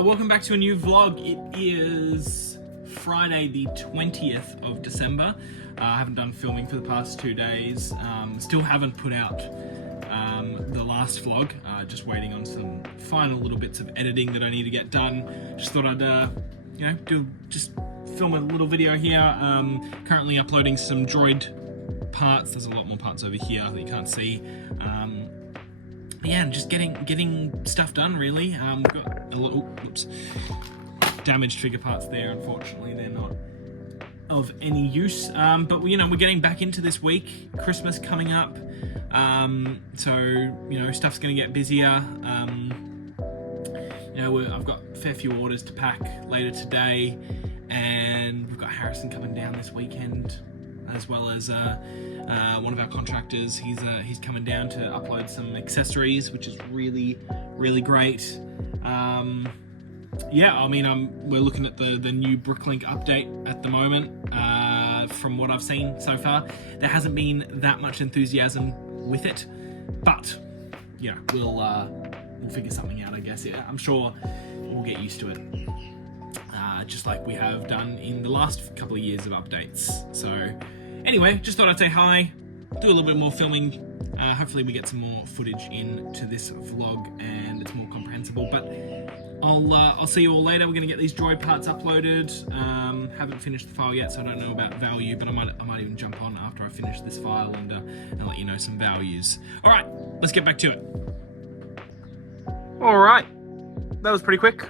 welcome back to a new vlog. It is Friday the 20th of December. I haven't done filming for the past 2 days. Still haven't put out the last vlog. Just waiting on some final little bits of editing that I need to get done. Just thought I'd, film a little video here. Currently uploading some droid parts. There's a lot more parts over here that you can't see. Yeah, just getting stuff done really. We've got a little damaged figure parts there. Unfortunately, they're not of any use. But we're getting back into this week. Christmas coming up, so stuff's going to get busier. I've got a fair few orders to pack later today, and we've got Harrison coming down this weekend, as well as one of our contractors. He's coming down to upload some accessories, which is really great. We're looking at the new Bricklink update at the moment. From what I've seen so far, there hasn't been that much enthusiasm with it, but we'll figure something out, I guess. Yeah, I'm sure we'll get used to it, just like we have done in the last couple of years of updates. So anyway, just thought I'd say hi, do a little bit more filming. Hopefully we get some more footage into this vlog and it's more comprehensible, but I'll see you all later. We're going to get these droid parts uploaded. Haven't finished the file yet, so I don't know about value, but I might even jump on after I finish this file and let you know some values. All right, let's get back to it. All right, that was pretty quick.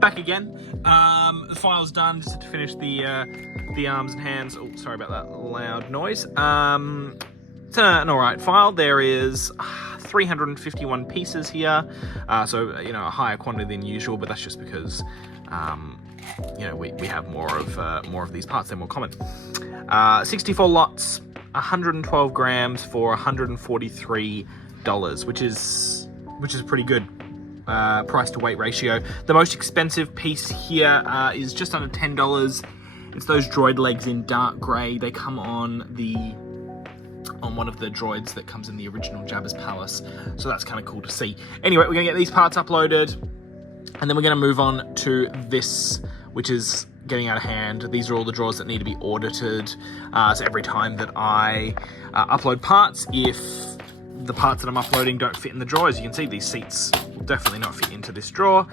Back again. The file's done. Just had to finish the arms and hands. Oh, sorry about that loud noise. It's an alright file. There is 351 pieces here, so a higher quantity than usual, but that's just because we have more of these parts. They're more common. 64 lots, 112 grams for $143, which is pretty good. Price to weight ratio. The most expensive piece here is just under $10. It's those droid legs in dark grey. They come on one of the droids that comes in the original Jabba's palace, so that's kind of cool to see. Anyway, we're gonna get these parts uploaded, and then we're gonna move on to this, which is getting out of hand. These are all the drawers that need to be audited. So every time that I upload parts, if the parts that I'm uploading don't fit in the drawer, as you can see, these seats will definitely not fit into this drawer.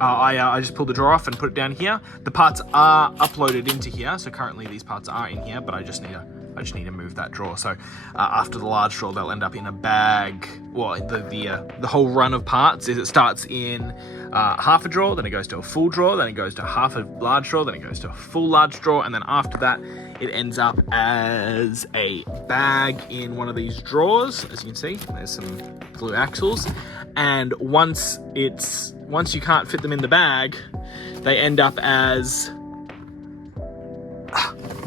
I just pulled the drawer off and put it down here. The parts are uploaded into here, so currently these parts are in here, but I just need to move that drawer. So after the large drawer, they'll end up in a bag. Well, the whole run of parts is it starts in half a drawer, then it goes to a full drawer, then it goes to half a large drawer, then it goes to a full large drawer, and then after that, it ends up as a bag in one of these drawers. As you can see, there's some glue axles, and once you can't fit them in the bag, they end up as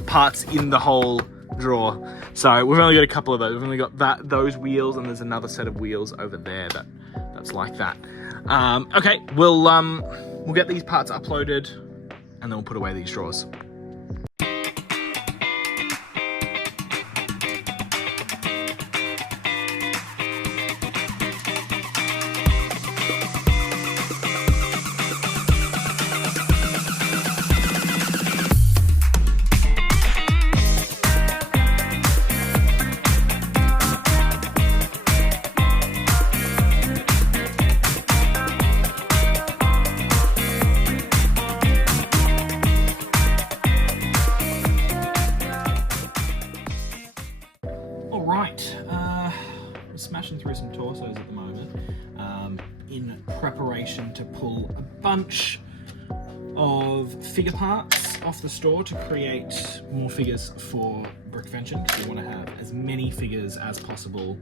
parts in the whole drawer. So we've only got a couple of those. We've only got those wheels, and there's another set of wheels over there that's like that. Okay, we'll get these parts uploaded, and then we'll put away these drawers. Smashing through some torsos at the moment, in preparation to pull a bunch of figure parts off the store to create more figures for Brickvention, because we want to have as many figures as possible,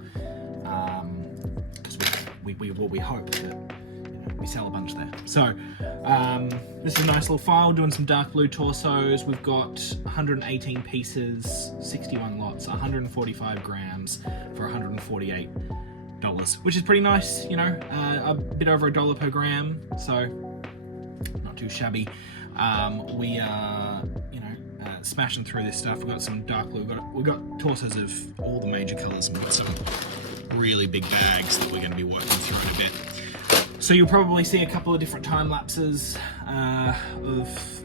because we hope that we sell a bunch there. So this is a nice little file, doing some dark blue torsos. We've got 118 pieces, 61 lots, 145 grams for $148, which is pretty nice, a bit over $1 per gram, so not too shabby. We are, smashing through this stuff. We've got some dark blue, we've got torsos of all the major colors, and some really big bags that we're going to be working through in a bit. So you'll probably see a couple of different time lapses of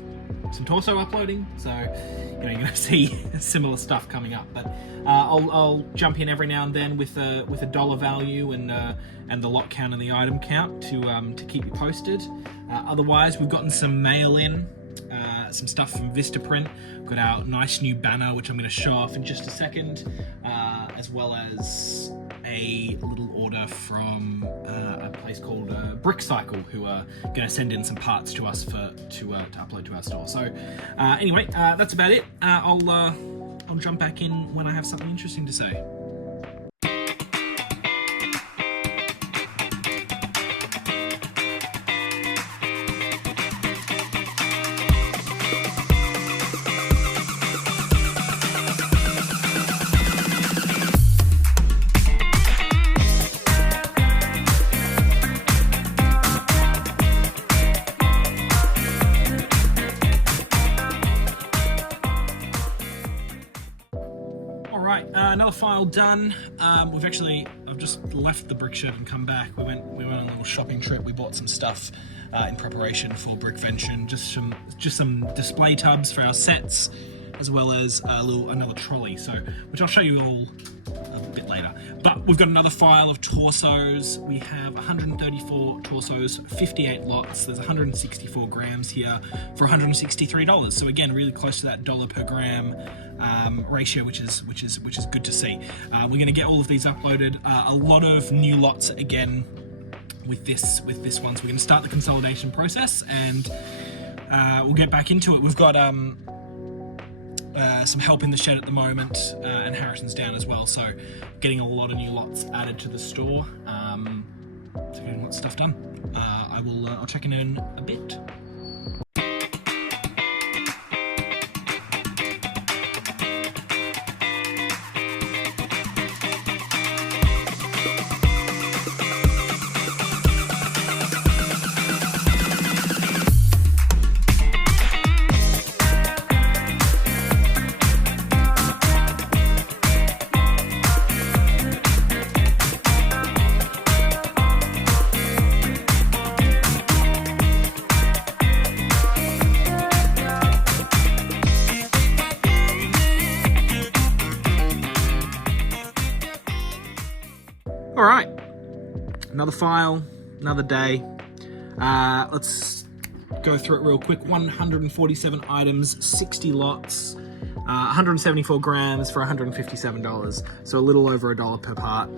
some torso uploading, so you're going to see similar stuff coming up. But I'll jump in every now and then with a dollar value and the lot count and the item count to keep you posted. Otherwise, we've gotten some mail in, some stuff from Vistaprint. We've got our nice new banner, which I'm going to show off in just a second, as well as a little order from a place called BrickCycle, who are going to send in some parts to us to upload to our store. So anyway, that's about it. I'll jump back in when I have something interesting to say. Another file done. I've just left the BrickShed and come back. We went on a little shopping trip. We bought some stuff in preparation for Brickvention, just some display tubs for our sets, as well as another trolley. Which I'll show you all a bit later. But we've got another file of torsos. We have 134 torsos, 58 lots. There's 164 grams here for $163. So again, really close to that $1 per gram ratio, which is good to see. We're going to get all of these uploaded. A lot of new lots again with this one. So we're going to start the consolidation process, and we'll get back into it. We've got some help in the shed at the moment, and Harrison's down as well. So getting a lot of new lots added to the store. So getting lots of stuff done. I'll check in a bit. All right, another file, another day. Let's go through it real quick. 147 items, 60 lots, 174 grams for $157. So a little over $1 per part,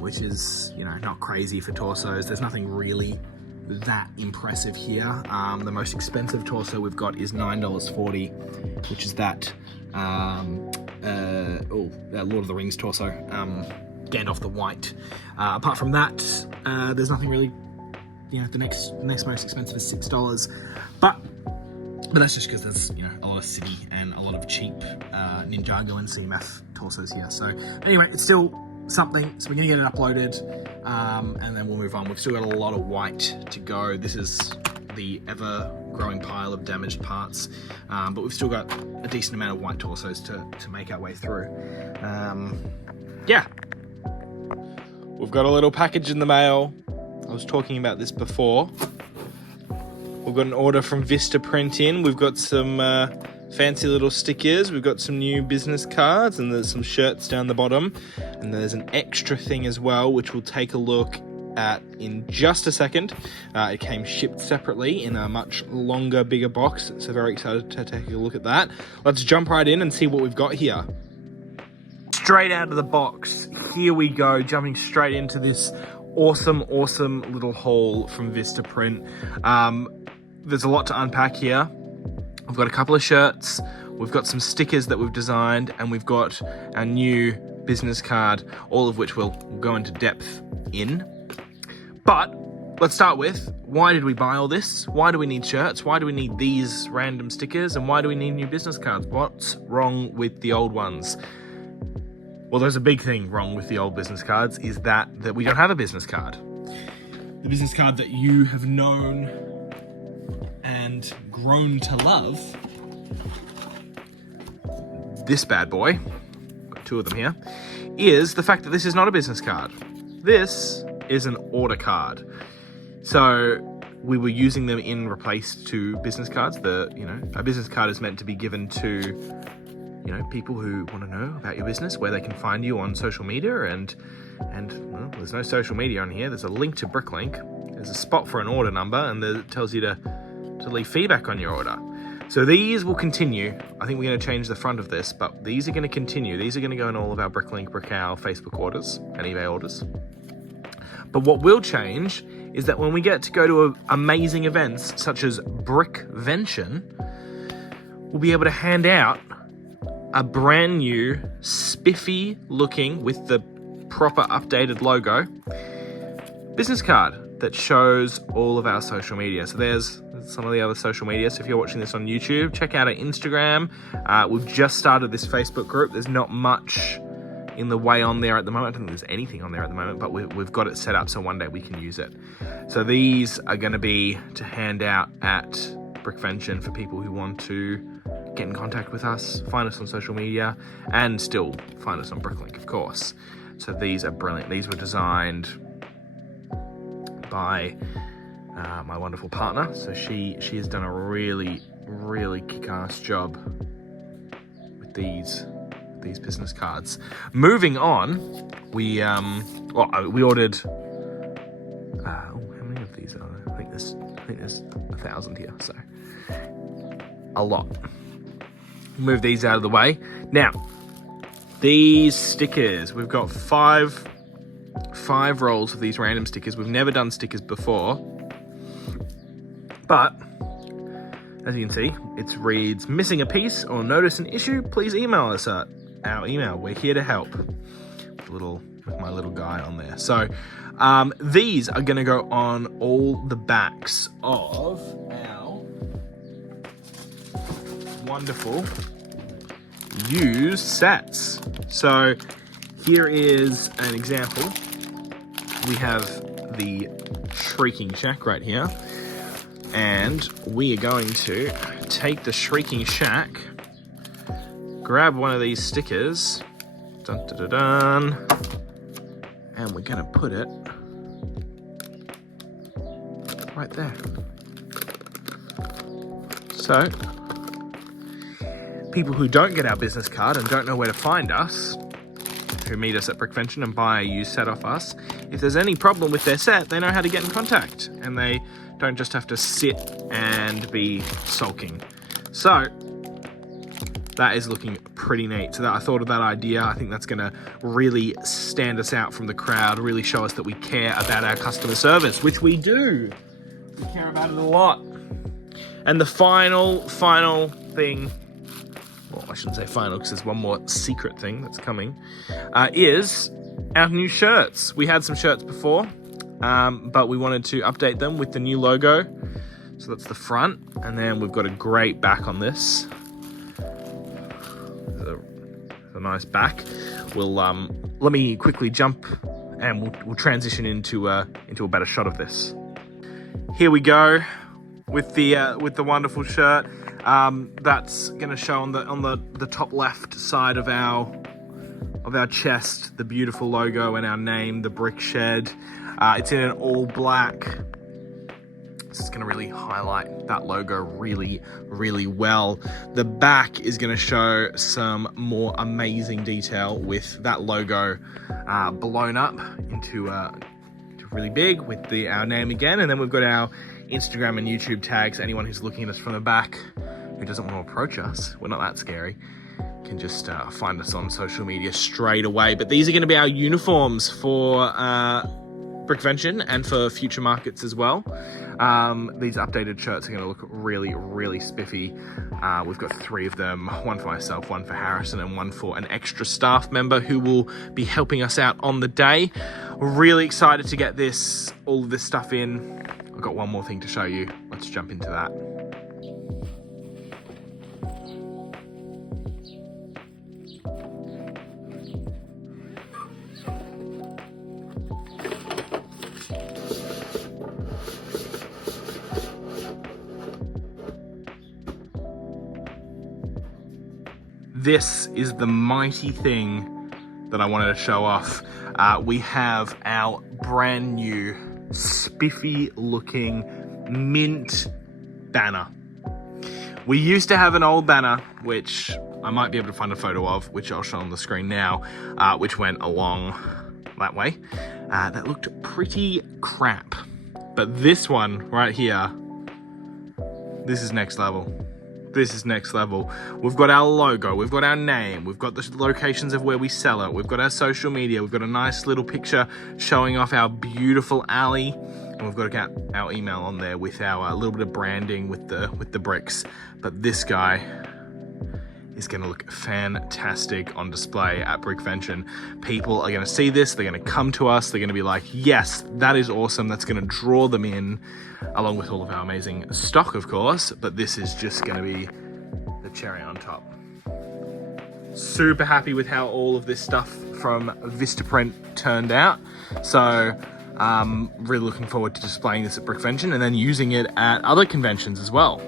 which is, not crazy for torsos. There's nothing really that impressive here. The most expensive torso we've got is $9.40, which is that Lord of the Rings torso. Gandalf the White. Apart from that, there's nothing really. The next most expensive is $6, but that's just because there's a lot of city and a lot of cheap Ninjago and CMF torsos here. So anyway, it's still something. So we're gonna get it uploaded, and then we'll move on. We've still got a lot of white to go. This is the ever-growing pile of damaged parts, but we've still got a decent amount of white torsos to make our way through. Yeah. We've got a little package in the mail. I was talking about this before. We've got an order from Vistaprint in. We've got some fancy little stickers. We've got some new business cards, and there's some shirts down the bottom. And there's an extra thing as well, which we'll take a look at in just a second. It came shipped separately in a much longer, bigger box. So very excited to take a look at that. Let's jump right in and see what we've got here. Straight out of the box, here we go, jumping straight into this awesome little haul from Vistaprint. There's a lot to unpack here. We've got a couple of shirts, we've got some stickers that we've designed, and we've got our new business card, all of which we'll go into depth in. But let's start with, why did we buy all this? Why do we need shirts? Why do we need these random stickers? And why do we need new business cards? What's wrong with the old ones? Well, there's a big thing wrong with the old business cards, is that we don't have a business card. The business card that you have known and grown to love, this bad boy, got two of them here, is the fact that this is not a business card. This is an order card. So we were using them in replace to business cards. A business card is meant to be given to, people who want to know about your business, where they can find you on social media, and well, there's no social media on here. There's a link to Bricklink. There's a spot for an order number, and it tells you to leave feedback on your order. So these will continue. I think we're going to change the front of this, but these are going to continue. These are going to go in all of our Bricklink, Brickow, Facebook orders, and eBay orders. But what will change is that when we get to go to amazing events such as Brickvention, we'll be able to hand out a brand new, spiffy looking, with the proper updated logo, business card that shows all of our social media. So there's some of the other social media. So if you're watching this on YouTube, check out our Instagram. We've just started this Facebook group. There's not much in the way on there at the moment. I don't think there's anything on there at the moment, but we've got it set up so one day we can use it. So these are going to be to hand out at Brickvention for people who want to get in contact with us, find us on social media, and still find us on Bricklink, of course. So these are brilliant. These were designed by my wonderful partner. So she has done a really, really kick-ass job with these business cards. Moving on, we ordered. How many of these are there? I think there's 1,000 here. So a lot. Move these out of the way. Now, these stickers. We've got five rolls of these random stickers. We've never done stickers before, but as you can see, it reads, "Missing a piece or notice an issue? Please email us at our email. We're here to help." With my little guy on there. So these are going to go on all the backs of our wonderful used sets. So here is an example. We have the Shrieking Shack right here, and we are going to take the Shrieking Shack, grab one of these stickers, dun, dun, dun, dun, and we're going to put it right there. So people who don't get our business card and don't know where to find us, who meet us at Brickvention and buy a used set off us, if there's any problem with their set, they know how to get in contact, and they don't just have to sit and be sulking. So that is looking pretty neat. So I thought of that idea. I think that's going to really stand us out from the crowd, really show us that we care about our customer service, which we do. We care about it a lot. And the final thing, well, I shouldn't say final because there's one more secret thing that's coming, is our new shirts. We had some shirts before, but we wanted to update them with the new logo. So that's the front, and then we've got a great back on this. A nice back. We'll let me quickly jump, and we'll transition into a better shot of this. Here we go with the wonderful shirt. That's going to show on the top left side of our chest the beautiful logo and our name, the BrickShed. It's in an all black. This is going to really highlight that logo really, really well. The back is going to show some more amazing detail with that logo blown up into really big with our name again. And then we've got our Instagram and YouTube tags. Anyone who's looking at us from the back who doesn't want to approach us, we're not that scary, can just find us on social media straight away. But these are going to be our uniforms for Brickvention and for future markets as well. These updated shirts are going to look really, really spiffy. We've got 3 of them, one for myself, one for Harrison, and one for an extra staff member who will be helping us out on the day. Really excited to get all of this stuff in. I've got one more thing to show you. Let's jump into that. This is the mighty thing that I wanted to show off. We have our brand new spiffy looking mint banner. We used to have an old banner, which I might be able to find a photo of, which I'll show on the screen now, which went along that way. That looked pretty crap. But this one right here, this is next level. This is next level. We've got our logo, we've got our name, we've got the locations of where we sell it, we've got our social media, we've got a nice little picture showing off our beautiful alley, and we've got our email on there with our little bit of branding with the bricks. But this guy is going to look fantastic on display at Brickvention. People are going to see this, they're going to come to us, they're going to be like, yes, that is awesome. That's going to draw them in, along with all of our amazing stock, of course, but this is just going to be the cherry on top. Super happy with how all of this stuff from Vistaprint turned out. So really looking forward to displaying this at Brickvention and then using it at other conventions as well.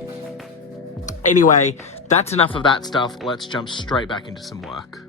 Anyway, that's enough of that stuff. Let's jump straight back into some work.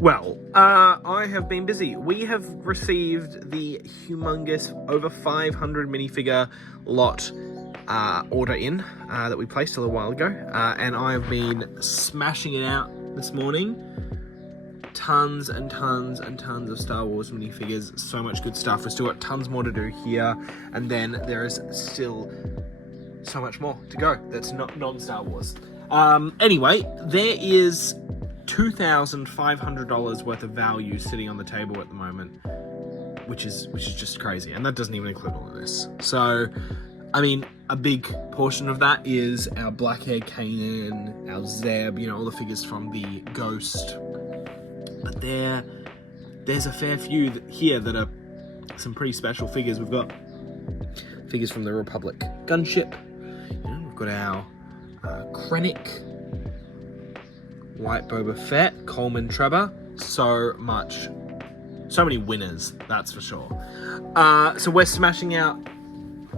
Well, I have been busy. We have received the humongous over 500 minifigure lot order in that we placed a little while ago, and I have been smashing it out this morning. Tons and tons and tons of Star Wars minifigures, so much good stuff. We've still got tons more to do here, and then there is still so much more to go that's not non-Star Wars. Anyway, there is $2,500 worth of value sitting on the table at the moment, which is just crazy, and that doesn't even include all of this. So, I mean, a big portion of that is our Blackhair Kanan, our Zeb, you know, all the figures from the Ghost. But there's a fair few here that are some pretty special figures. We've got figures from the Republic gunship. You know, we've got our Krennic, White Boba Fett, Coleman Trevor. So many winners, that's for sure. So we're smashing out,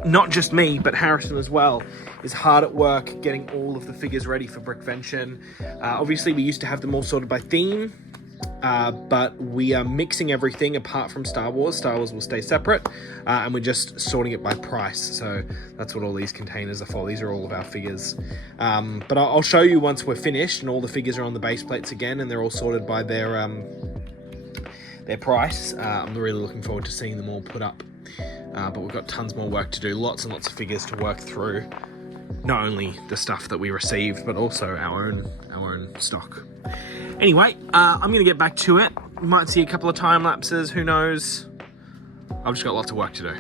not just me, but Harrison as well, is hard at work getting all of the figures ready for Brickvention. Obviously, we used to have them all sorted by theme, but we are mixing everything apart from Star Wars. Star Wars will stay separate, and we're just sorting it by price. So that's what all these containers are for. These are all of our figures. But I'll show you once we're finished and all the figures are on the base plates again and they're all sorted by their price. I'm really looking forward to seeing them all put up. But we've got tons more work to do. Lots and lots of figures to work through. Not only the stuff that we received, but also our own stock. Anyway, I'm going to get back to it. You might see a couple of time lapses, who knows. I've just got lots of work to do.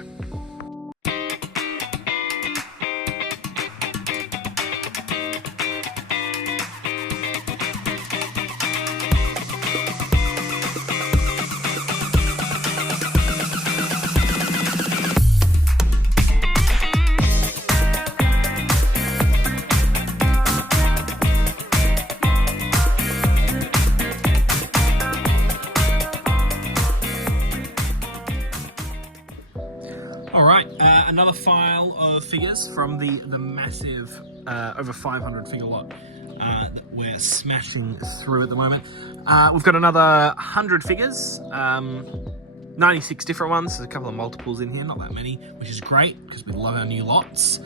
Another file of figures from the massive over 500 figure lot that we're smashing through at the moment. We've got another 100 figures, 96 different ones. There's a couple of multiples in here, not that many, which is great because we love our new lots.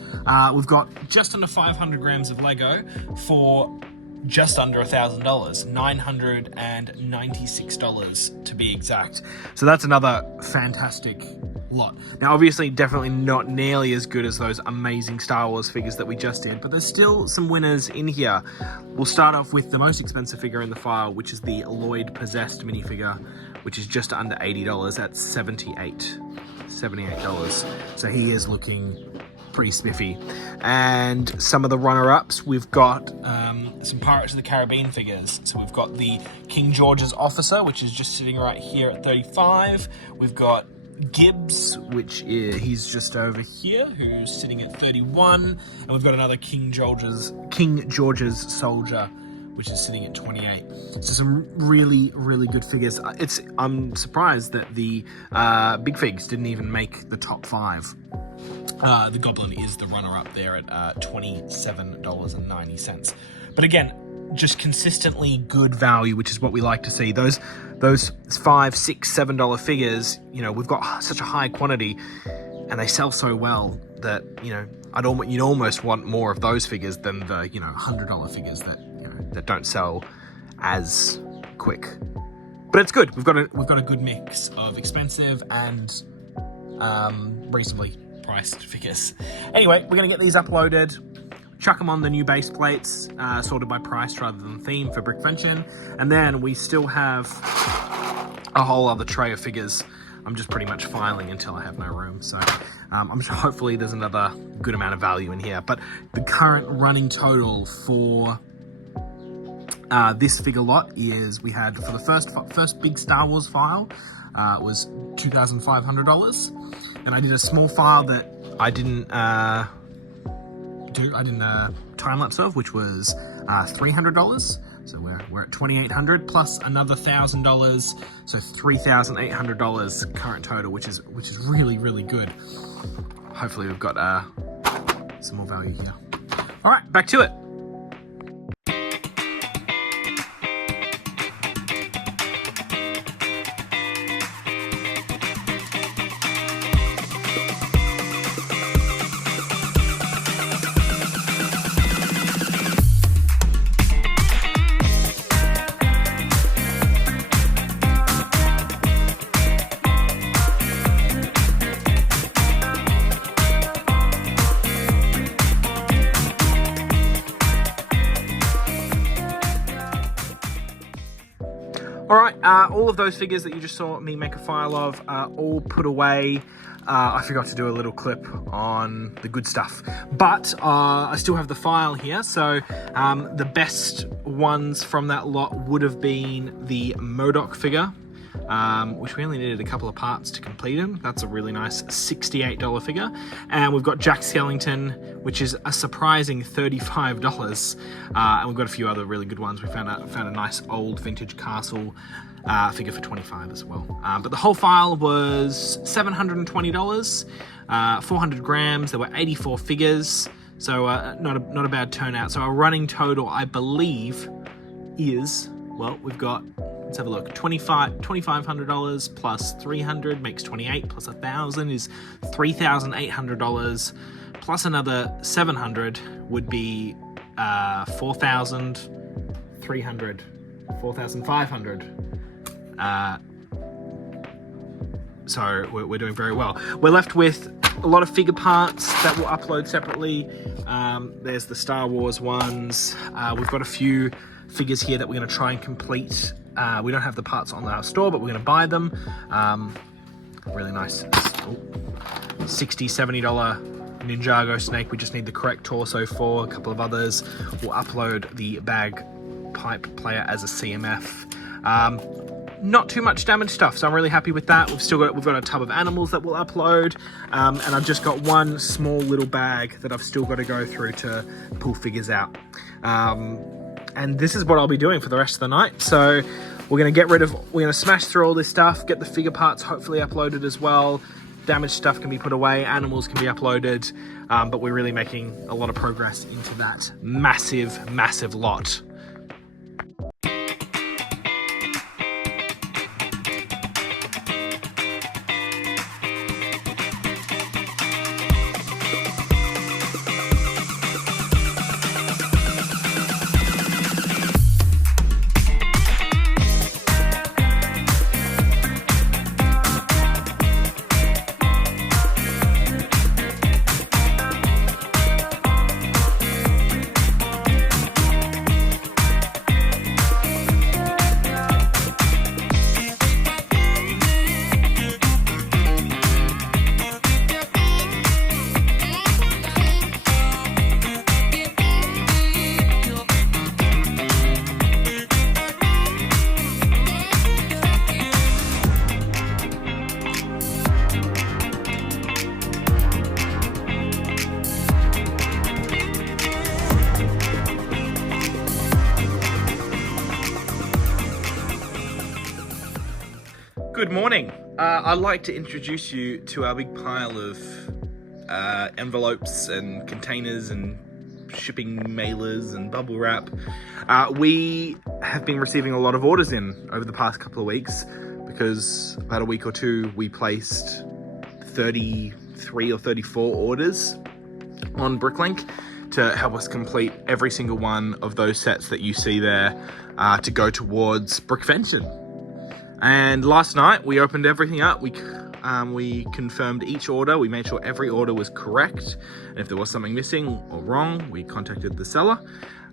We've got just under 500 grams of Lego for just under $1,000, $996 to be exact. So that's another fantastic lot. Now, obviously, definitely not nearly as good as those amazing Star Wars figures that we just did, but there's still some winners in here. We'll start off with the most expensive figure in the file, which is the Lloyd Possessed minifigure, which is just under $80. That's $78. So he is looking pretty spiffy. And some of the runner-ups, we've got some Pirates of the Caribbean figures. So we've got the King George's Officer, which is just sitting right here at 35. We've got Gibbs, which is, he's just over here, who's sitting at 31. And we've got another King George's Soldier, which is sitting at 28. So some really, really good figures. I'm surprised that the Big Figs didn't even make the top 5. The Goblin is the runner-up there at $27.90. But again, just consistently good value, which is what we like to see. Those $5, $6, $7 figures, you know, we've got such a high quantity, and they sell so well that, you know, you'd almost want more of those figures than the, you know, $100 figures that, you know, that don't sell as quick. But it's good. We've got a good mix of expensive and reasonably priced figures. Anyway, we're gonna get these uploaded, chuck them on the new base plates, sorted by price rather than theme for Brickvention, and then we still have a whole other tray of figures. I'm just pretty much filing until I have no room, so I'm sure hopefully there's another good amount of value in here. But the current running total for this figure lot is, we had for the first big Star Wars file was $2,500, and I did a small file that I didn't time lapse of, which was $300. So we're at $2,800 plus another $1,000, so $3,800 current total, which is really, really good. Hopefully we've got some more value here. All right, back to it. Alright, all of those figures that you just saw me make a file of are all put away. I forgot to do a little clip on the good stuff, but I still have the file here. So the best ones from that lot would have been the MODOK figure, which we only needed a couple of parts to complete him. That's a really nice $68 figure. And we've got Jack Skellington, which is a surprising $35. And we've got a few other really good ones. We found a nice old vintage castle figure for $25 as well. But the whole file was $720, 400 grams. There were 84 figures, so not a bad turnout. So our running total, I believe, is, well, we've got, let's have a look, $2,500 plus 300 makes 28, plus 1,000 is $3,800, plus another 700 would be 4,300, 4,500. So we're doing very well. We're left with a lot of figure parts that we'll upload separately. There's the Star Wars ones. We've got a few figures here that we're going to try and complete. We don't have the parts on our store, but we're going to buy them. Really nice $60, $70 Ninjago snake. We just need the correct torso for. A couple of others. We'll upload the bagpipe player as a CMF. Not too much damaged stuff, so I'm really happy with that. We've got a tub of animals that we'll upload, and I've just got one small little bag that I've still got to go through to pull figures out. And this is what I'll be doing for the rest of the night. So we're gonna smash through all this stuff, get the figure parts hopefully uploaded as well. Damaged stuff can be put away, animals can be uploaded, but we're really making a lot of progress into that massive, massive lot. Good morning. I'd like to introduce you to our big pile of envelopes and containers and shipping mailers and bubble wrap. We have been receiving a lot of orders in over the past couple of weeks because about a week or two we placed 33 or 34 orders on Bricklink to help us complete every single one of those sets that you see there to go towards Brickvention. And last night we opened everything up. We confirmed each order. We made sure every order was correct. And if there was something missing or wrong, we contacted the seller.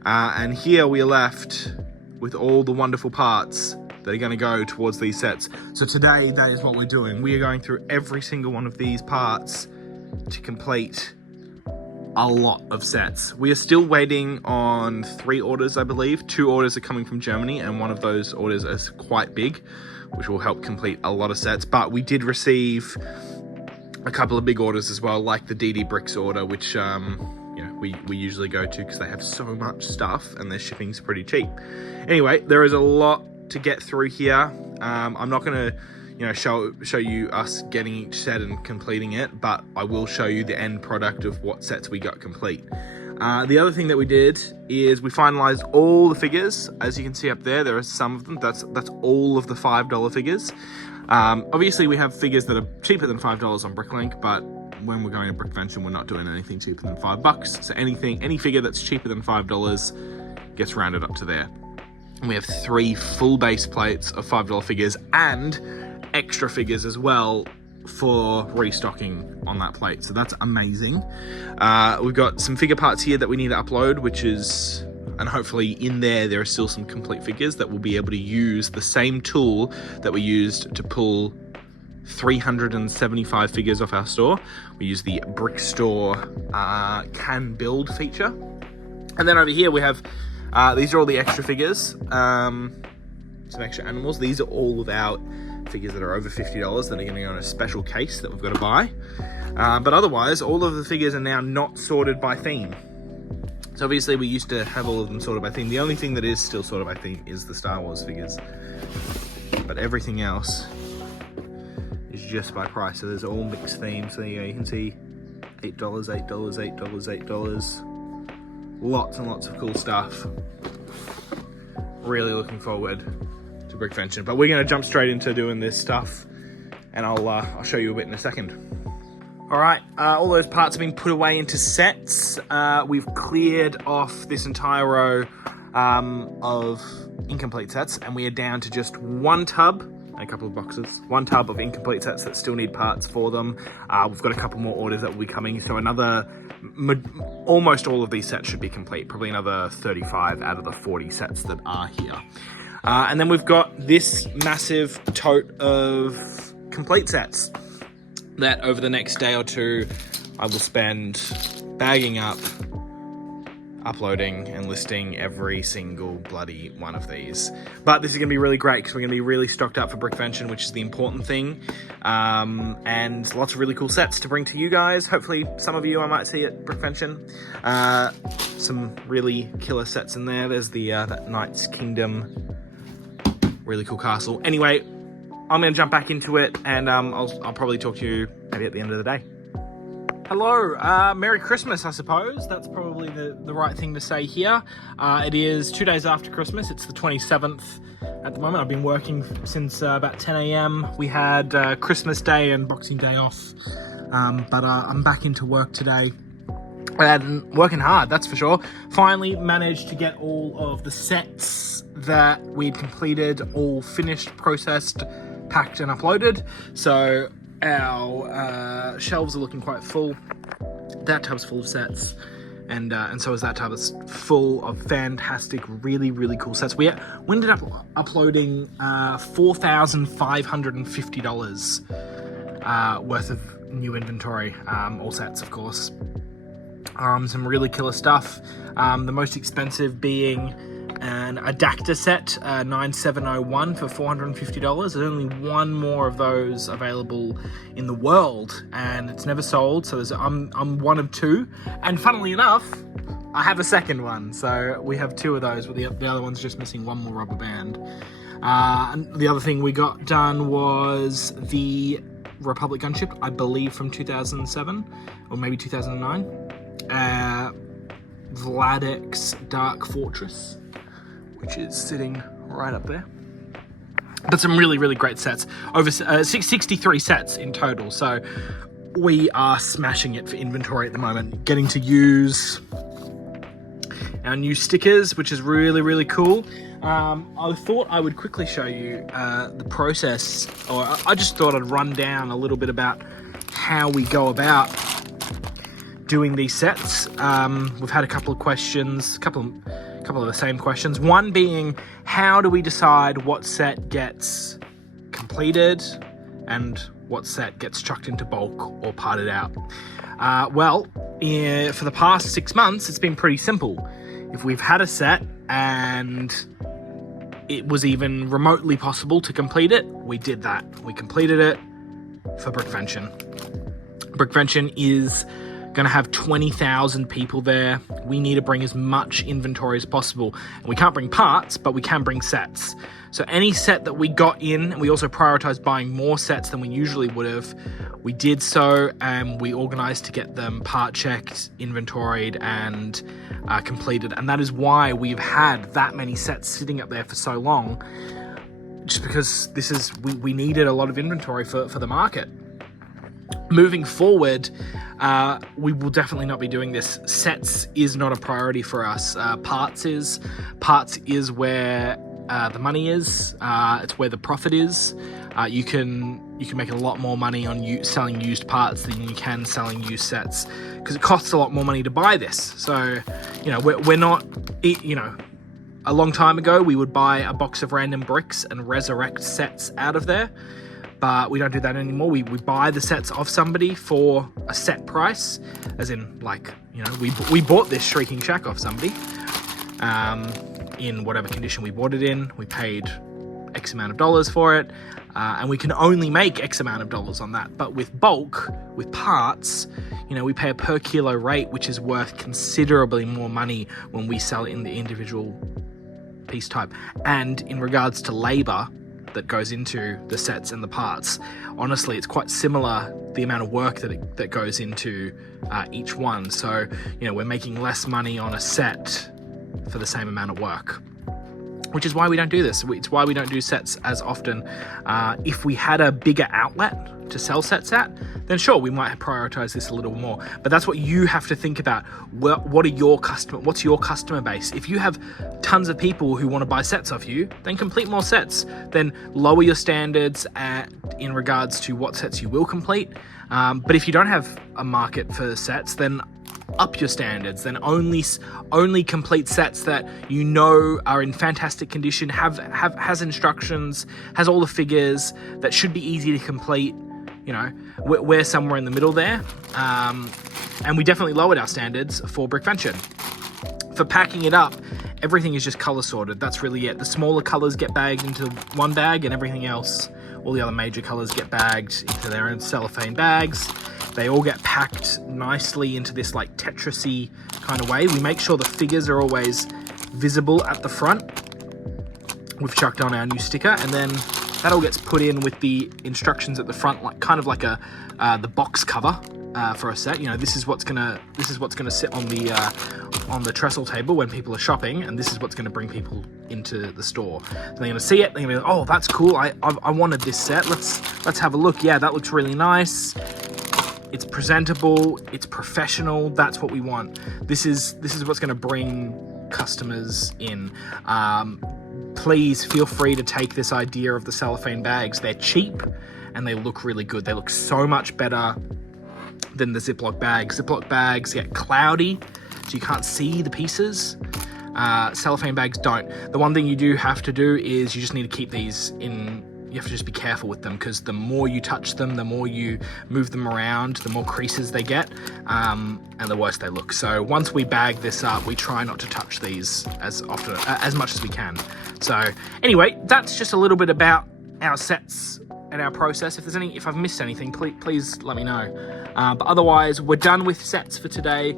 And here we are left with all the wonderful parts that are going to go towards these sets. So today, that is what we're doing. We are going through every single one of these parts to complete a lot of sets. We are still waiting on 3 orders, I believe. 2 orders are coming from Germany, and one of those orders is quite big, which will help complete a lot of sets. But we did receive a couple of big orders as well, like the DD Bricks order, which we usually go to because they have so much stuff and their shipping's pretty cheap. Anyway, there is a lot to get through here. I'm not going to show you us getting each set and completing it, but I will show you the end product of what sets we got complete. The other thing that we did is we finalized all the figures. As you can see up there, there are some of them. That's all of the $5 figures. Obviously we have figures that are cheaper than $5 on Bricklink, but when we're going to Brickvention, we're not doing anything cheaper than $5. So any figure that's cheaper than $5 gets rounded up to there. And we have 3 full base plates of $5 figures and extra figures as well for restocking on that plate. So that's amazing. We've got some figure parts here that we need to upload, and hopefully in there are still some complete figures that we'll be able to use the same tool that we used to pull 375 figures off our store. We use the Brick Store can build feature. And then over here we have these are all the extra figures, some extra animals. These are all without figures that are over $50 that are going to go on a special case that we've got to buy. But otherwise, all of the figures are now not sorted by theme. So obviously we used to have all of them sorted by theme. The only thing that is still sorted by theme is the Star Wars figures. But everything else is just by price. So there's all mixed themes. So you can see $8, $8, $8, $8. Lots and lots of cool stuff. Really looking forward to Brickvention, but we're going to jump straight into doing this stuff, and I'll show you a bit in a second. All right, all those parts have been put away into sets. We've cleared off this entire row of incomplete sets, and we are down to just 1 tub and a couple of boxes. 1 tub of incomplete sets that still need parts for them. We've got a couple more orders that will be coming, so almost all of these sets should be complete. Probably another 35 out of the 40 sets that are here. And then we've got this massive tote of complete sets that over the next day or two I will spend bagging up, uploading and listing every single bloody one of these. But this is going to be really great because we're going to be really stocked up for Brickvention, which is the important thing, and lots of really cool sets to bring to you guys. Hopefully some of you I might see at Brickvention. Some really killer sets in there. There's the that Knight's Kingdom, really cool castle. Anyway, I'm going to jump back into it, and I'll probably talk to you maybe at the end of the day. Hello, Merry Christmas, I suppose. That's probably the right thing to say here. It is 2 days after Christmas. It's the 27th at the moment. I've been working since about 10 a.m. We had Christmas Day and Boxing Day off, but I'm back into work today. And working hard, that's for sure. Finally managed to get all of the sets that we'd completed all finished, processed, packed and uploaded. So our shelves are looking quite full. That tub's full of sets, and so is that tub. It's full of fantastic, really, really cool sets. We ended up uploading $4,550 worth of new inventory, all sets, of course. Some really killer stuff. The most expensive being an adapter set, 9701 for $450. There's only 1 more of those available in the world, and it's never sold. So I'm one of 2, and funnily enough, I have a second one. So we have 2 of those, but the other one's just missing 1 more rubber band. And the other thing we got done was the Republic gunship, I believe from 2007 or maybe 2009. Vladek's Dark Fortress, which is sitting right up there. But some really, really great sets. Over 63 sets in total. So we are smashing it for inventory at the moment. Getting to use our new stickers, which is really, really cool. I thought I would quickly show you the process, or I just thought I'd run down a little bit about how we go about doing these sets. We've had a couple of questions, a couple of the same questions. One being, how do we decide what set gets completed and what set gets chucked into bulk or parted out? Well, for the past 6 months, it's been pretty simple. If we've had a set and it was even remotely possible to complete it, we did that. We completed it for Brickvention. Brickvention is going to have 20,000 people there. We need to bring as much inventory as possible. And we can't bring parts, but we can bring sets. So any set that we got in, and we also prioritized buying more sets than we usually would have, we did so, and we organized to get them part checked, inventoried, and completed. And that is why we've had that many sets sitting up there for so long, just because we needed a lot of inventory for the market. Moving forward, we will definitely not be doing this. Sets is not a priority for us. Parts is where the money is. It's where the profit is. You can make a lot more money on selling used parts than you can selling used sets, because it costs a lot more money to buy this. So, we're not, a long time ago we would buy a box of random bricks and resurrect sets out of there. But we don't do that anymore. We buy the sets off somebody for a set price, as in, we bought this Shrieking Shack off somebody in whatever condition we bought it in. We paid X amount of dollars for it, and we can only make X amount of dollars on that. But with bulk, with parts, we pay a per kilo rate, which is worth considerably more money when we sell it in the individual piece type. And in regards to labor that goes into the sets and the parts, honestly, it's quite similar, the amount of work that goes into each one. So, we're making less money on a set for the same amount of work, which is why we don't do this. It's why we don't do sets as often. If we had a bigger outlet to sell sets at, then sure, we might prioritize this a little more. But that's what you have to think about. What's your customer base? If you have tons of people who want to buy sets off you, then complete more sets. Then lower your standards in regards to what sets you will complete. But if you don't have a market for sets, then up your standards. Then only complete sets that are in fantastic condition, has instructions, has all the figures, that should be easy to complete. We're somewhere in the middle there, and we definitely lowered our standards for Brickvention. For packing it up, everything is just color sorted. That's really it. The smaller colors get bagged into one bag, and everything else, all the other major colors, get bagged into their own cellophane bags. They all get packed nicely into this like Tetris-y kind of way. We make sure the figures are always visible at the front. We've chucked on our new sticker, and then that all gets put in with the instructions at the front, like the box cover for a set. This is what's gonna sit on the trestle table when people are shopping, and this is what's gonna bring people into the store. So they're gonna see it. They're gonna be like, "Oh, that's cool. I wanted this set. Let's have a look. Yeah, that looks really nice. It's presentable. It's professional. That's what we want. This is what's gonna bring customers in." Please feel free to take this idea of the cellophane bags. They're cheap and they look really good. They look so much better than the Ziploc bags. Ziploc bags get cloudy, so you can't see the pieces. Cellophane bags don't. The one thing you do have to do is you just need to keep these in. You have to just be careful with them, because the more you touch them, the more you move them around, the more creases they get, and the worse they look. So once we bag this up, we try not to touch these as much as we can. So anyway, that's just a little bit about our sets and our process. If I've missed anything, please let me know. But otherwise, we're done with sets for today.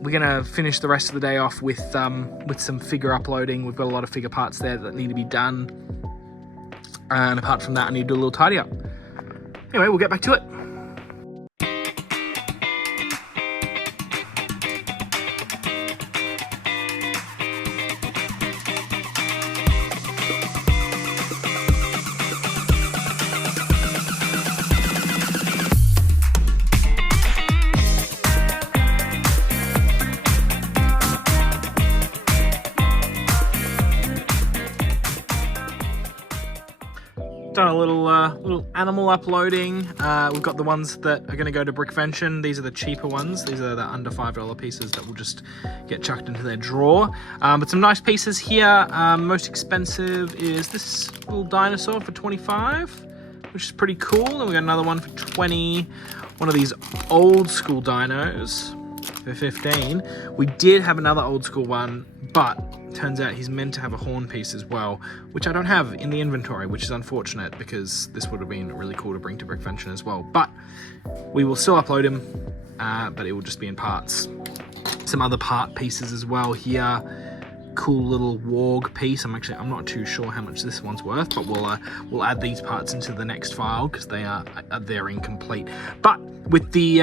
We're gonna finish the rest of the day off with some figure uploading. We've got a lot of figure parts there that need to be done. And apart from that, I need to do a little tidy up. Anyway, we'll get back to it. Done a little animal uploading. We've got the ones that are going to go to Brickvention. These are the cheaper ones. These are the under $5 pieces that will just get chucked into their drawer. But some nice pieces here. Most expensive is this little dinosaur for $25, which is pretty cool. And we got another one for $20. One of these old school dinos for $15. We did have another old school one, but turns out he's meant to have a horn piece as well, which I don't have in the inventory, which is unfortunate because this would have been really cool to bring to Brickvention as well. But we will still upload him, but it will just be in parts. Some other part pieces as well here. Cool little warg piece. I'm not too sure how much this one's worth, but we'll add these parts into the next file because they're incomplete. But with the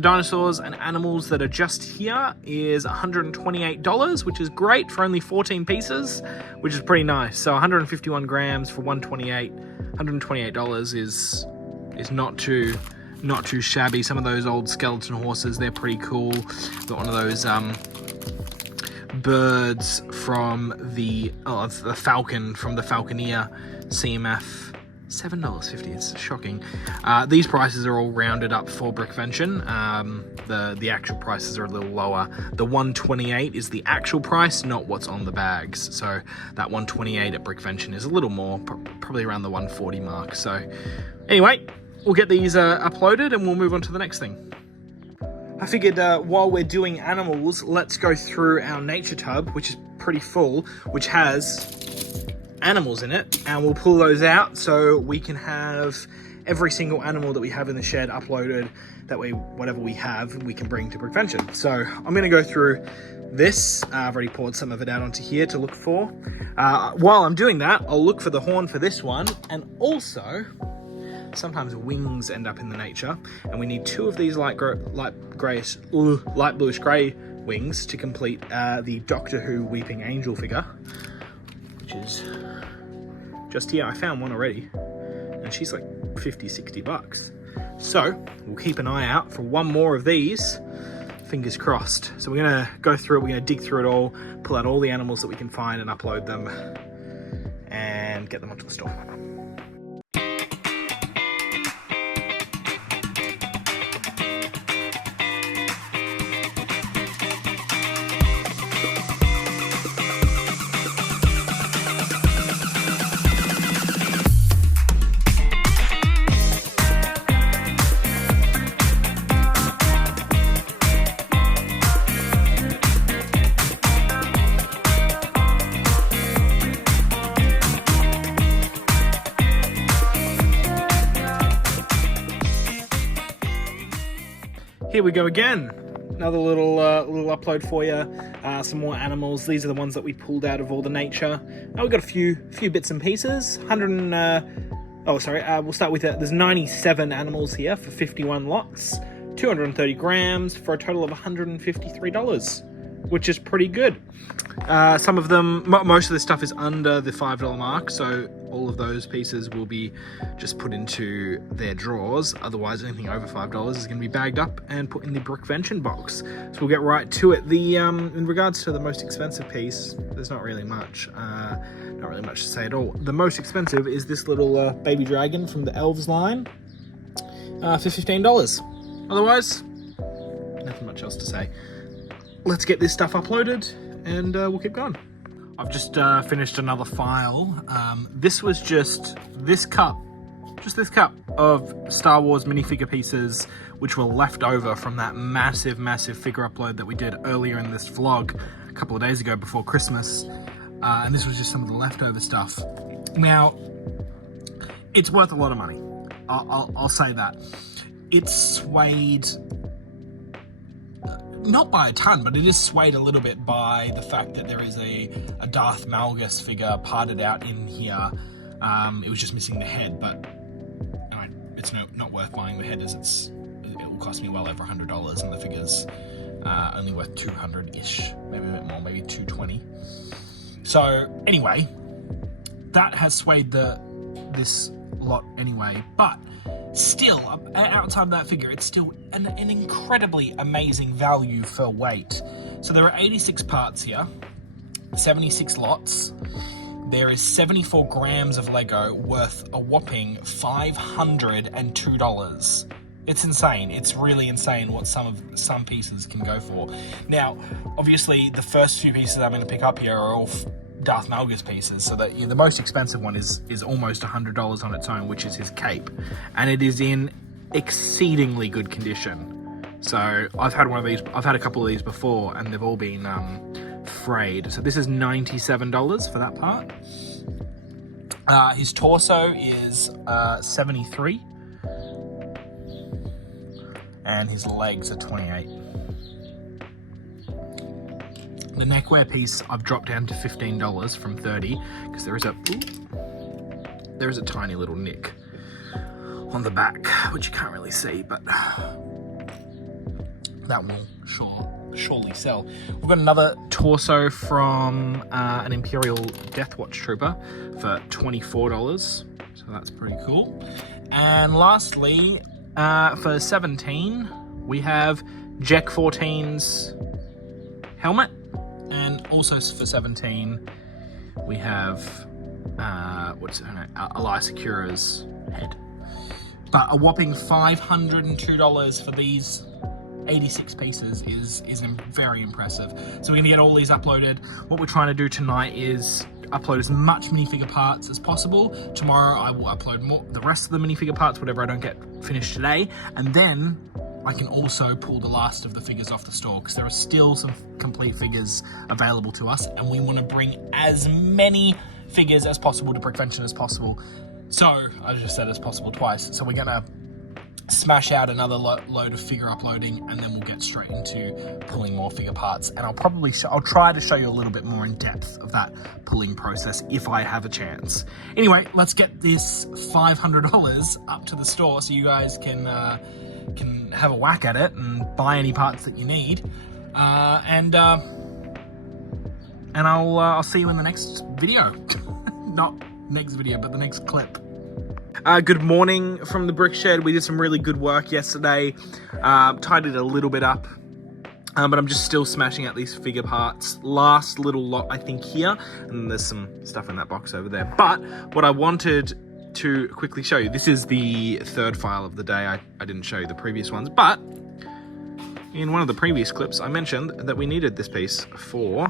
dinosaurs and animals that are just here is $128, which is great for only 14 pieces, which is pretty nice. So 151 grams for $128 is not too shabby. Some of those old skeleton horses, they're pretty cool. Got one of those birds from the falcon from the Falconeer CMF, $7.50. It's shocking. These prices are all rounded up for Brickvention. The actual prices are a little lower. The $128 is the actual price, not what's on the bags. So that $128 at Brickvention is a little more, probably around the $140 mark. So anyway, we'll get these uploaded and we'll move on to the next thing. I figured while we're doing animals, let's go through our nature tub, which is pretty full, which has animals in it, and we'll pull those out so we can have every single animal that we have in the shed uploaded. That way, whatever we have, we can bring to Brickvention. So I'm going to go through this. I've already poured some of it out onto here to look for. While I'm doing that, I'll look for the horn for this one, and also sometimes wings end up in the nature, and we need 2 of these light bluish grey wings to complete the Doctor Who Weeping Angel figure, which is just here. I found one already, and she's like $50-60. So we'll keep an eye out for one more of these. Fingers crossed. So we're gonna go through it. We're gonna dig through it all, pull out all the animals that we can find, and upload them, and get them onto the store. Here we go again. Another little upload for you. Some more animals. These are the ones that we pulled out of all the nature. We've got a few bits and pieces. We'll start with there's 97 animals here for 51 lots, 230 grams for a total of $153, which is pretty good. Some of them, most of this stuff is under the $5 mark, so all of those pieces will be just put into their drawers. Otherwise, anything over $5 is going to be bagged up and put in the Brickvention box. So we'll get right to it. In regards to the most expensive piece, there's not really much to say at all. The most expensive is this little baby dragon from the Elves line for $15. Otherwise, nothing much else to say. Let's get this stuff uploaded and we'll keep going. I've just finished another file. This was just this cup of Star Wars minifigure pieces, which were left over from that massive figure upload that we did earlier in this vlog a couple of days ago before Christmas. And this was just some of the leftover stuff. Now, it's worth a lot of money. I'll say that. It's swayed, not by a ton, but it is swayed a little bit by the fact that there is a Darth Malgus figure parted out in here. It was just missing the head, but it's not worth buying the head, as it will cost me well over $100, and the figure's only worth 200-ish, maybe a bit more, maybe 220. So anyway, that has swayed this lot anyway, but still, outside of that figure, it's still an incredibly amazing value for weight. So there are 86 parts here, 76 lots. There is 74 grams of Lego worth a whopping $502. It's insane. It's really insane what some pieces can go for. Now, obviously, the first few pieces I'm going to pick up here are all Darth Malgus pieces, so that the most expensive one is almost $100 on its own, which is his cape, and it is in exceedingly good condition. So I've had one of these. I've had a couple of these before, and they've all been frayed. So this is $97 for that part. His torso is $73, and his legs are $28. The neckwear piece I've dropped down to $15 from $30, because there is a tiny little nick on the back, which you can't really see, but that will surely sell. We've got another torso from an Imperial Death Watch Trooper for $24, so that's pretty cool. And lastly, for $17, we have Jack 14's helmet. And also for $17, we have Elias Sakura's head. But a whopping $502 for these 86 pieces is very impressive. So we're gonna get all these uploaded. What we're trying to do tonight is upload as much minifigure parts as possible. Tomorrow I will upload the rest of the minifigure parts, whatever I don't get finished today, and then I can also pull the last of the figures off the store, because there are still some complete figures available to us, and we want to bring as many figures as possible to Brickvention as possible. So, I just said as possible twice. So we're going to smash out another load of figure uploading, and then we'll get straight into pulling more figure parts. And I'll try to show you a little bit more in depth of that pulling process if I have a chance. Anyway, let's get this $500 up to the store so you guys can have a whack at it and buy any parts that you need, and I'll see you in the next video. Not next video, but the next clip. Good morning from the BrickShed. We did some really good work yesterday. Tidied it a little bit up, but I'm just still smashing out these figure parts. Last little lot, I think, here, and there's some stuff in that box over there. But what I wanted to quickly show you, this is the third file of the day. I didn't show you the previous ones, but in one of the previous clips I mentioned that we needed this piece for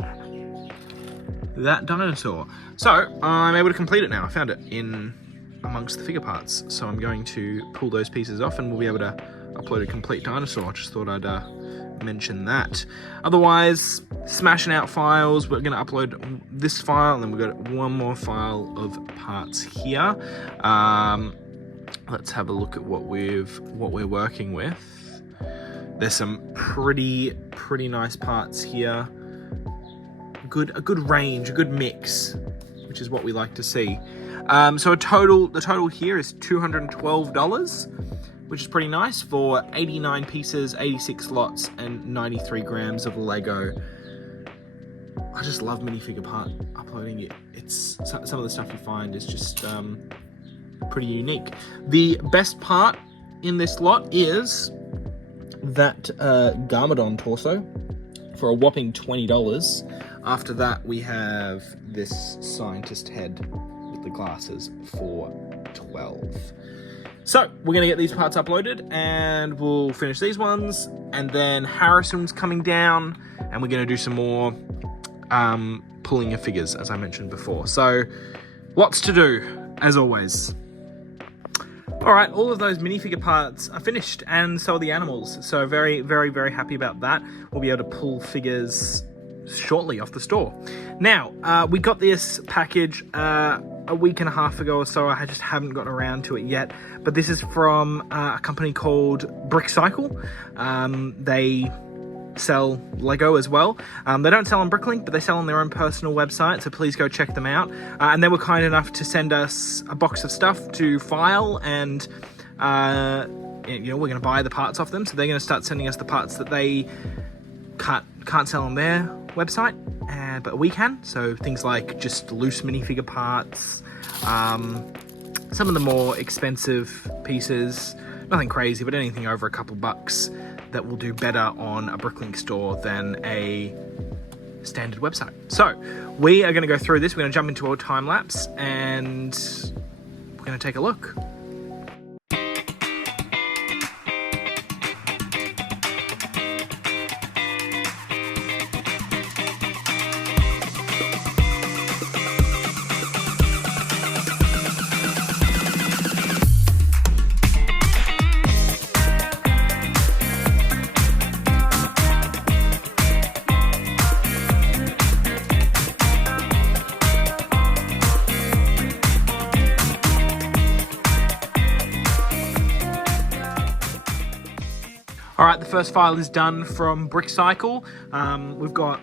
that dinosaur. So I'm able to complete it now. I found it in amongst the figure parts, so I'm going to pull those pieces off and we'll be able to upload a complete dinosaur. I just thought I'd mention that. Otherwise, smashing out files. We're going to upload this file, and then we've got one more file of parts here. Let's have a look at what we're working with. There's some pretty nice parts here. A good range, a good mix, which is what we like to see. So the total here is $212, which is pretty nice for 89 pieces, 86 lots, and 93 grams of Lego. I just love minifigure part uploading it. It's some of the stuff you find is just pretty unique. The best part in this lot is that Garmadon torso for a whopping $20. After that, we have this scientist head with the glasses for $12. So we're going to get these parts uploaded, and we'll finish these ones, and then Harrison's coming down, and we're going to do some more pulling of figures, as I mentioned before. So lots to do, as always. All right, all of those minifigure parts are finished, and so are the animals. So very happy about that. We'll be able to pull figures shortly off the store. Now, we got this package a week and a half ago or so. I just haven't gotten around to it yet, but this is from a company called BrickCycle. They sell Lego as well. They don't sell on Bricklink, but they sell on their own personal website, so please go check them out. And they were kind enough to send us a box of stuff to file, and you know, we're going to buy the parts off them, so they're going to start sending us the parts that they can't sell on their website, but we can. So things like just loose minifigure parts, some of the more expensive pieces, nothing crazy, but anything over a couple bucks that will do better on a Bricklink store than a standard website. So we are going to go through this. We're going to jump into a time lapse and we're going to take a look. Alright, the first file is done from BrickCycle. We've got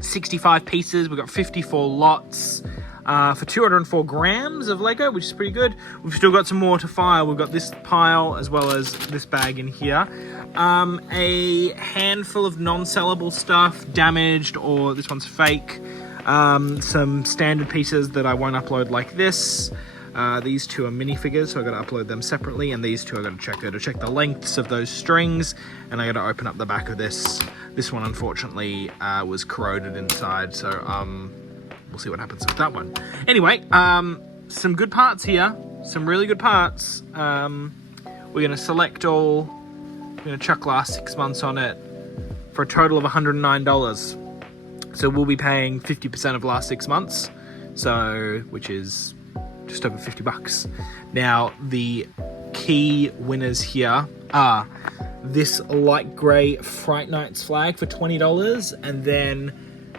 65 pieces, we've got 54 lots for 204 grams of Lego, which is pretty good. We've still got some more to file. We've got this pile as well as this bag in here. A handful of non-sellable stuff, damaged, or this one's fake. Some standard pieces that I won't upload like this. These two are minifigures, so I've got to upload them separately, and these two I've got to check. I've got to check the lengths of those strings, and I got to open up the back of this. This one, unfortunately, was corroded inside, so we'll see what happens with that one. Anyway, some good parts here, some really good parts. We're going to select all, we're going to chuck last 6 months on it for a total of $109. So we'll be paying 50% of last 6 months, so which is just over 50 bucks. Now, the key winners here are this light grey Fright Nights flag for $20, and then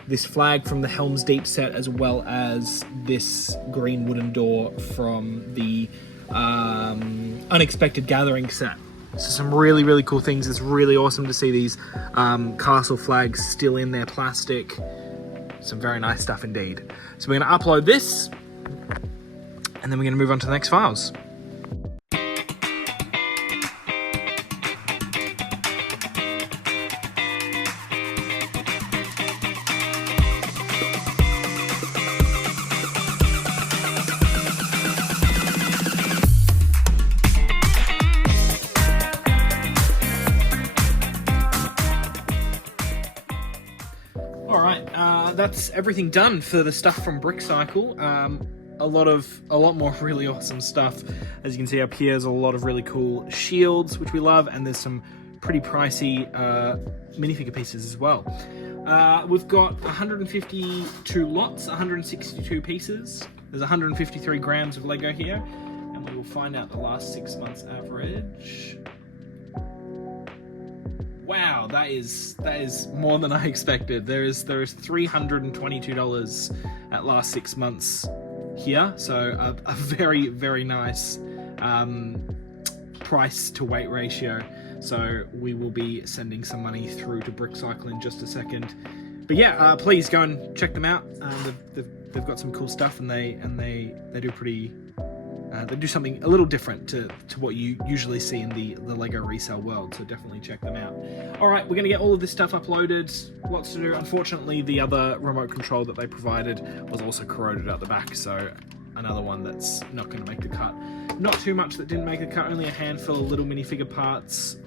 this flag from the Helm's Deep set, as well as this green wooden door from the Unexpected Gathering set. So some really, really cool things. It's really awesome to see these castle flags still in their plastic. Some very nice stuff indeed. So we're going to upload this, and then we're going to move on to the next files. Alright, that's everything done for the stuff from BrickCycle. A lot more really awesome stuff. As you can see up here, there's a lot of really cool shields, which we love, and there's some pretty pricey minifigure pieces as well. We've got 152 lots, 162 pieces. There's 153 grams of Lego here, and we will find out the last 6 months average. Wow, that is more than I expected. There is $322 at last 6 months here, so a very, very nice price to weight ratio. So we will be sending some money through to BrickCycle in just a second. But yeah, please go and check them out. They've got some cool stuff, and they do pretty. They do something a little different to what you usually see in the Lego resale world, so definitely check them out. Alright, we're going to get all of this stuff uploaded. Lots to do. Unfortunately, the other remote control that they provided was also corroded at the back, so another one that's not going to make the cut. Not too much that didn't make the cut, only a handful of little minifigure parts,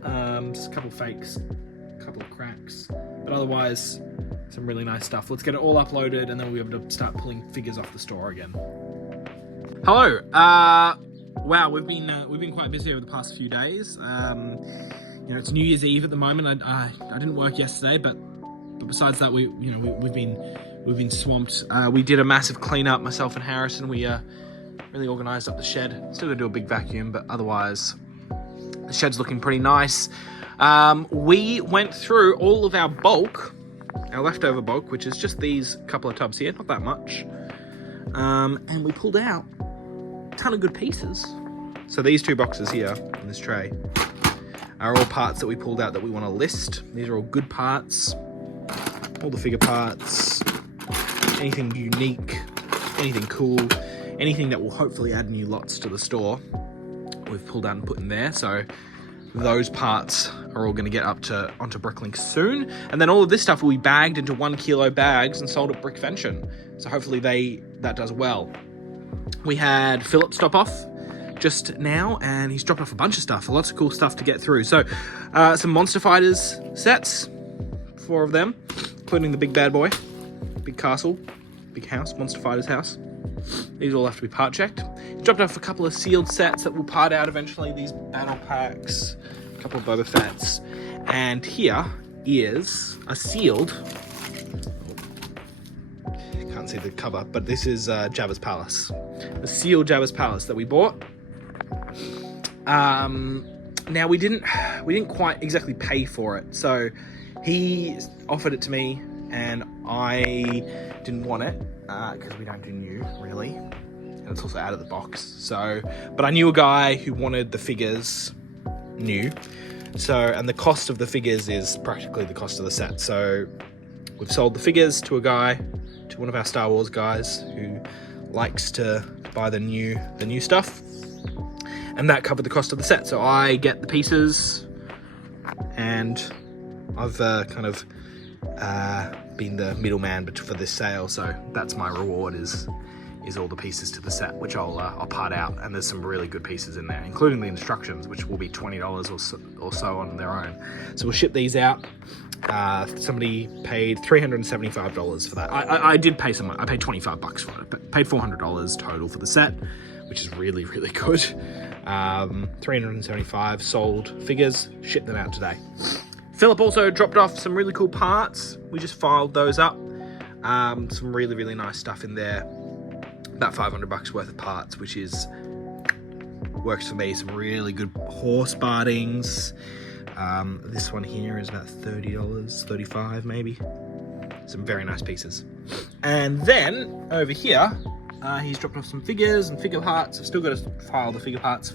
just a couple fakes, a couple of cracks, but otherwise some really nice stuff. Let's get it all uploaded, and then we'll be able to start pulling figures off the store again. Hello. Wow, we've been quite busy over the past few days. You know, it's New Year's Eve at the moment. I didn't work yesterday, but besides that, we've been swamped. We did a massive cleanup, myself and Harrison. We really organised up the shed. Still gonna do a big vacuum, but otherwise, the shed's looking pretty nice. We went through all of our bulk, our leftover bulk, which is just these couple of tubs here, not that much. And we pulled out a ton of good pieces. So these two boxes here in this tray are all parts that we pulled out that we want to list. These are all good parts, all the figure parts, anything unique, anything cool, anything that will hopefully add new lots to the store, we've pulled out and put in there. So those parts are all going to get onto Bricklink soon, and then all of this stuff will be bagged into 1 kilo bags and sold at Brickvention. So hopefully that does well. We had Philip stop off just now, and he's dropped off a bunch of stuff, lots of cool stuff to get through. So some Monster Fighters sets, 4 of them, including the big bad boy, big castle, big house, Monster Fighters house. These all have to be part checked. He dropped off a couple of sealed sets that will part out eventually, these battle packs, a couple of Boba Fett's, and here is a sealed, can't see the cover, but this is Jabba's Palace, a sealed Jabba's Palace that we bought. Now we didn't quite exactly pay for it, so he offered it to me and I didn't want it because we don't do new really, and it's also out of the box. So, but I knew a guy who wanted the figures new, so, and the cost of the figures is practically the cost of the set. So we've sold the figures to a guy, to one of our Star Wars guys who likes to buy the new stuff, and that covered the cost of the set. So I get the pieces, and I've kind of been the middleman for this sale. So that's my reward, is all the pieces to the set, which I'll part out. And there's some really good pieces in there, including the instructions, which will be $20 or so on their own. So we'll ship these out. Somebody paid $375 for that. I did pay some. I paid $25 for it, but paid $400 total for the set, which is really, really good. 375 sold figures, shipped them out today. Philip also dropped off some really cool parts. We just filed those up. Some really, really nice stuff in there. About $500 worth of parts, which works for me. Some really good horse bardings. This one here is about $30, $35 maybe. Some very nice pieces. And then over here, he's dropped off some figures and figure parts. I've still got to file the figure parts.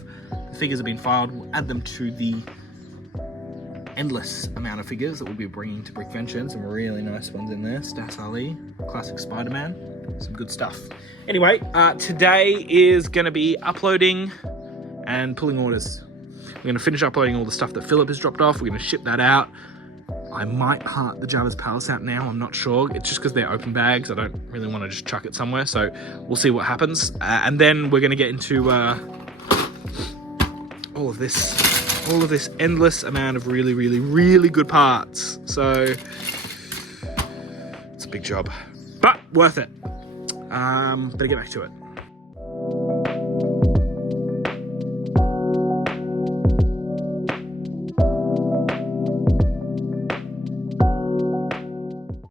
The figures have been filed. We'll add them to the endless amount of figures that we'll be bringing to Brickvention. Some really nice ones in there. Stas Ali, classic Spider-Man, some good stuff. Anyway, today is going to be uploading and pulling orders. We're going to finish uploading all the stuff that Philip has dropped off. We're going to ship that out. I might part the Jabba's Palace out now, I'm not sure. It's just because they're open bags. I don't really want to just chuck it somewhere, so we'll see what happens. And then we're going to get into all of this endless amount of really, really, really good parts. So it's a big job, but worth it. Better get back to it.